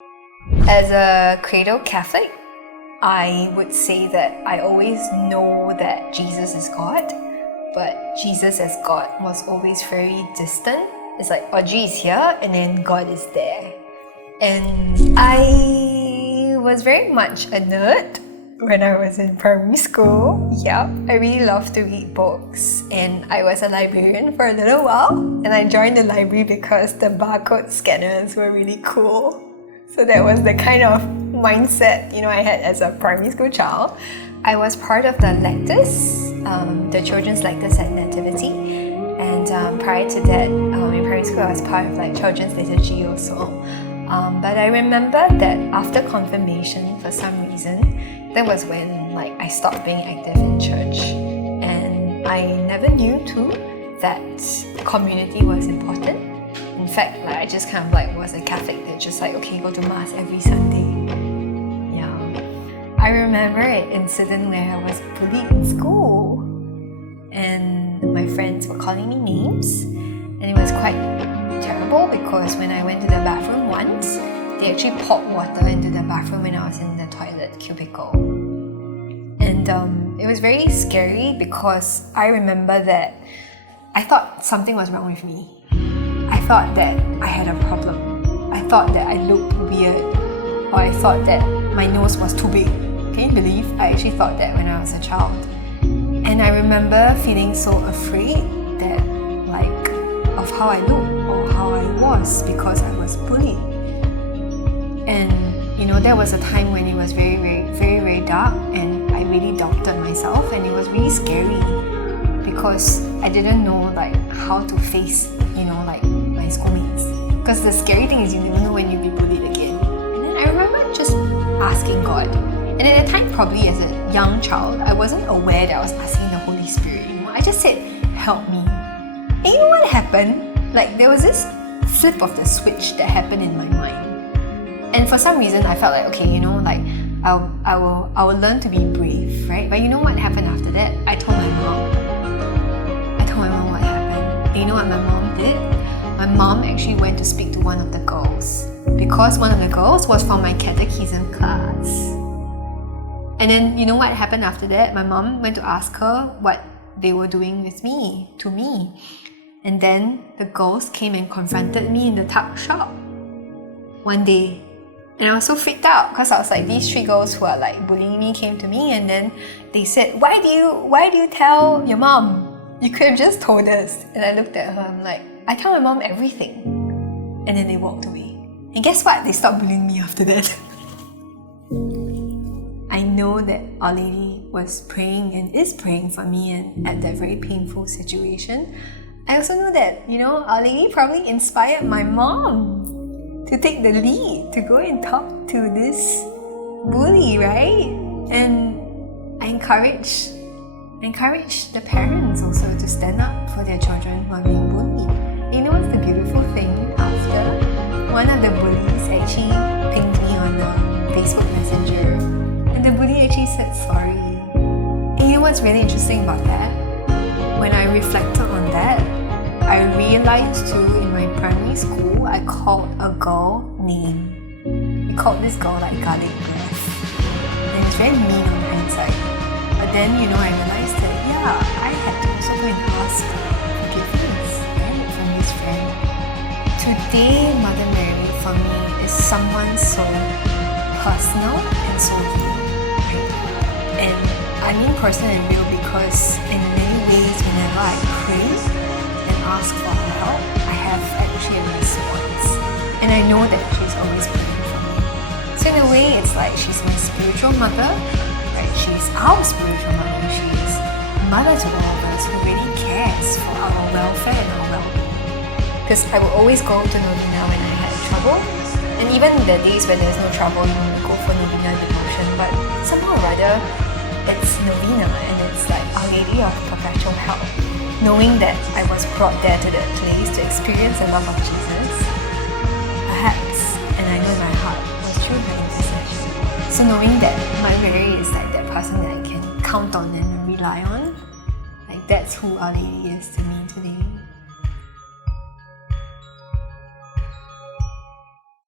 As a cradle Catholic, I would say that I always know that Jesus is God, but Jesus as God was always very distant. It's like Audrey is here and then God is there. And I was very much a nerd when I was in primary school. Yeah, I really loved to read books, and I was a librarian for a little while, and I joined the library because the barcode scanners were really cool. So that was the kind of mindset, I had as a primary school child. I was part of the lectors, the children's lectors at Nativity, and prior to that, in primary school I was part of children's liturgy also. But I remember that after confirmation, for some reason, that was when I stopped being active in church, and I never knew too that community was important. In fact, I just kind of was a Catholic that just okay, go to Mass every Sunday. Yeah. I remember an incident where I was bullied in school, and my friends were calling me names, and it was quite terrible because when I went to the bathroom once, they actually poured water into the bathroom when I was in the toilet cubicle. And it was very scary because I remember that I thought something was wrong with me. I thought that I had a problem. I thought that I looked weird, or I thought that my nose was too big. Can you believe I actually thought that when I was a child? And I remember feeling so afraid that of how I looked or how I was because I was bullied. And there was a time when it was very, very, very, very dark, and I really doubted myself, and it was really scary because I didn't know how to face my schoolmates. Because the scary thing is you never know when you'll be bullied again. And then I remember just asking God. And at the time, probably as a young child, I wasn't aware that I was asking the Holy Spirit. I just said, "Help me." And you know what happened? There was this flip of the switch that happened in my mind. And for some reason, I felt okay, I will learn to be brave, right? But you know what happened after that? I told my mom what happened. And you know what my mom did? My mom actually went to speak to one of the girls, because one of the girls was from my catechism class. And then you know what happened after that? My mom went to ask her what they were doing to me. And then the girls came and confronted me in the tuck shop one day. And I was so freaked out because I was these three girls who are bullying me came to me, and then they said, why do you tell your mom? You could have just told us. And I looked at her, I'm I tell my mom everything. And then they walked away. And guess what? They stopped bullying me after that. I know that Our Lady was praying and is praying for me, and at that very painful situation. I also know that, Our Lady probably inspired my mom to take the lead, to go and talk to this bully, right? And I encourage the parents also to stand up for their children who are being bullied. You know what's the beautiful thing? After, one of the bullies actually pinged me on Facebook Messenger, and the bully actually said sorry. And you know what's really interesting about that? When I reflected on that, I realized too, in my primary school, I called a girl name. We called this girl garlic breath. And it's very mean on hindsight. But then, I realized that, I had to also go and ask forgiveness, right, from this friend. Today, Mother Mary, for me, is someone so personal and so real, right? And I mean personal and real because in many ways, whenever I pray and ask for her help, I have actually a response. And I know that she's always praying for me. So in a way, it's she's my spiritual mother, right? She's our spiritual mother. She's mother to all of us who really cares for our welfare and our well-being. Because I would always go to Novena when I had trouble. And even the days when there's no trouble, you want to go for Novena devotion. But somehow or other, it's Novena, and it's Our Lady of Perpetual Help. Knowing that I was brought there to that place to experience the love of Jesus, perhaps, and I know my heart was through her intercession. So knowing that Mother Mary is that person that I can count on and rely on, that's who Our Lady is to me today.